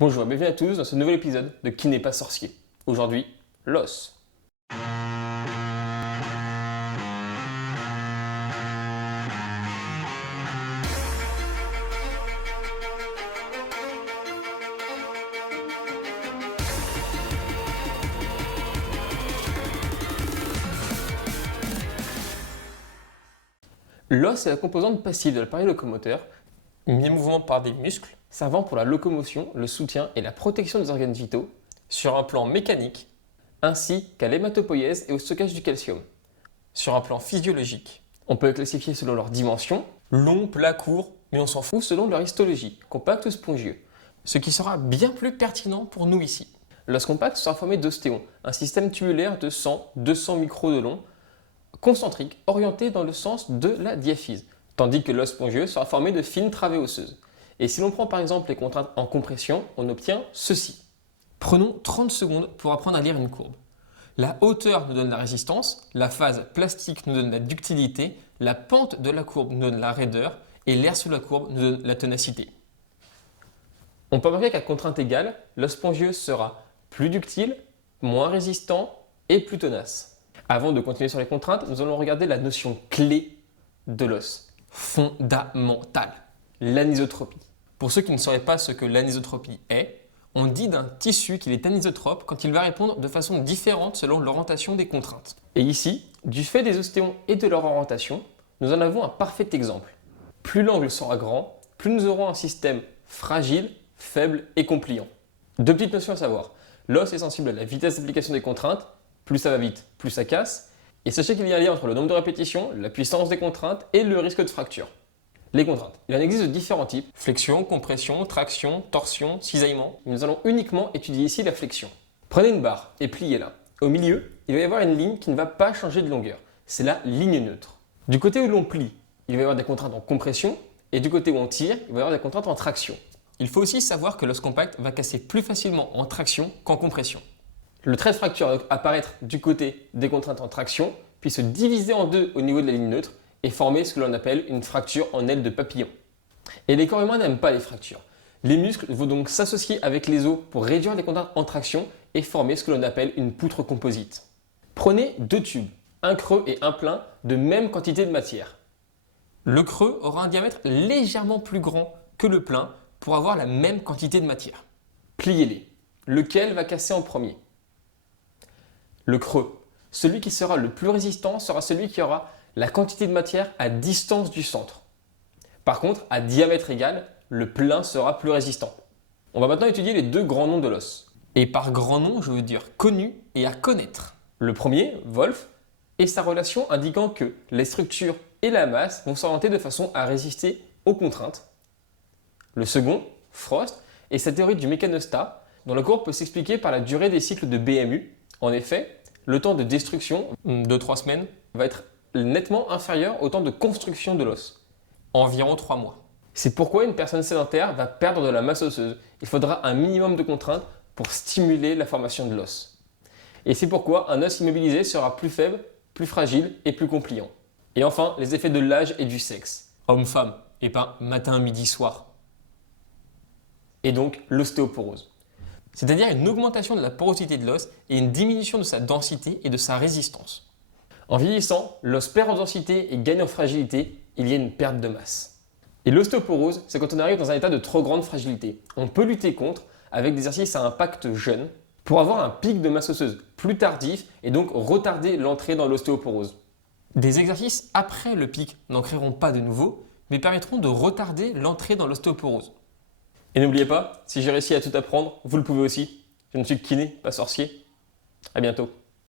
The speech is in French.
Bonjour et bienvenue à tous dans ce nouvel épisode de Qui n'est pas sorcier. Aujourd'hui, l'os. L'os est la composante passive de l'appareil locomoteur, mis en mouvement par des muscles, servant pour la locomotion, le soutien et la protection des organes vitaux, sur un plan mécanique, ainsi qu'à l'hématopoïèse et au stockage du calcium. sur un plan physiologique. On peut les classifier selon leur dimension Long, plat, court, mais on s'en fout. ou selon leur histologie, compact ou spongieux. Ce qui sera bien plus pertinent pour nous ici. L'os compact sera formé d'ostéons, un système tubulaire de 100-200 micros de long, concentrique, orienté dans le sens de la diaphyse, tandis que l'os spongieux sera formé de fines travées osseuses. Et si l'on prend par exemple les contraintes en compression, on obtient ceci. Prenons 30 secondes pour apprendre à lire une courbe. La hauteur nous donne la résistance, la phase plastique nous donne la ductilité, la pente de la courbe nous donne la raideur et l'air sous la courbe nous donne la ténacité. On peut remarquer qu'à contrainte égale, l'os spongieux sera plus ductile, moins résistant et plus tenace. Avant de continuer sur les contraintes, nous allons regarder la notion clé de l'os, Fondamental. l'anisotropie. Pour ceux qui ne sauraient pas ce que l'anisotropie est, on dit d'un tissu qu'il est anisotrope quand il va répondre de façon différente selon l'orientation des contraintes. Et ici, du fait des ostéons et de leur orientation, nous en avons un parfait exemple. Plus l'angle sera grand, plus nous aurons un système fragile, faible et compliant. Deux petites notions à savoir. L'os est sensible à la vitesse d'application des contraintes, plus ça va vite, plus ça casse. Et sachez qu'il y a un lien entre le nombre de répétitions, la puissance des contraintes et le risque de fracture. Les contraintes. Il en existe de différents types. Flexion, compression, traction, torsion, cisaillement. Nous allons uniquement étudier ici la flexion. Prenez une barre et pliez-la. Au milieu, il va y avoir une ligne qui ne va pas changer de longueur. C'est la ligne neutre. Du côté où l'on plie, il va y avoir des contraintes en compression. Et du côté où on tire, il va y avoir des contraintes en traction. Il faut aussi savoir que l'os compact va casser plus facilement en traction qu'en compression. Le trait de fracture va apparaître du côté des contraintes en traction, puis se diviser en deux au niveau de la ligne neutre et former ce que l'on appelle une fracture en aile de papillon. Et les corps humains n'aiment pas les fractures. Les muscles vont donc s'associer avec les os pour réduire les contraintes en traction et former ce que l'on appelle une poutre composite. Prenez deux tubes, un creux et un plein, de même quantité de matière. Le creux aura un diamètre légèrement plus grand que le plein pour avoir la même quantité de matière. Pliez-les. Lequel va casser en premier? Le creux. Celui qui sera le plus résistant sera celui qui aura la quantité de matière à distance du centre. Par contre, à diamètre égal, le plein sera plus résistant. On va maintenant étudier les deux grands noms de l'os. Et par grand nom, je veux dire connu et à connaître. Le premier, Wolff, est sa relation indiquant que les structures et la masse vont s'orienter de façon à résister aux contraintes. Le second, Frost, est sa théorie du mécanostat, dont la courbe peut s'expliquer par la durée des cycles de BMU. En effet, le temps de destruction, 2-3 semaines, va être nettement inférieur au temps de construction de l'os. environ 3 mois. C'est pourquoi une personne sédentaire va perdre de la masse osseuse. Il faudra un minimum de contraintes pour stimuler la formation de l'os. Et c'est pourquoi un os immobilisé sera plus faible, plus fragile et plus compliant. Et enfin, les effets de l'âge et du sexe. Homme-femme, et pas matin, midi, soir. Et donc l'ostéoporose. C'est-à-dire une augmentation de la porosité de l'os et une diminution de sa densité et de sa résistance. En vieillissant, l'os perd en densité et gagne en fragilité, il y a une perte de masse. Et l'ostéoporose, c'est quand on arrive dans un état de trop grande fragilité. On peut lutter contre avec des exercices à impact jeune pour avoir un pic de masse osseuse plus tardif et donc retarder l'entrée dans l'ostéoporose. Des exercices après le pic n'en créeront pas de nouveaux, mais permettront de retarder l'entrée dans l'ostéoporose. Et n'oubliez pas, si j'ai réussi à tout apprendre, vous le pouvez aussi. Je ne suis que kiné, pas sorcier. À bientôt.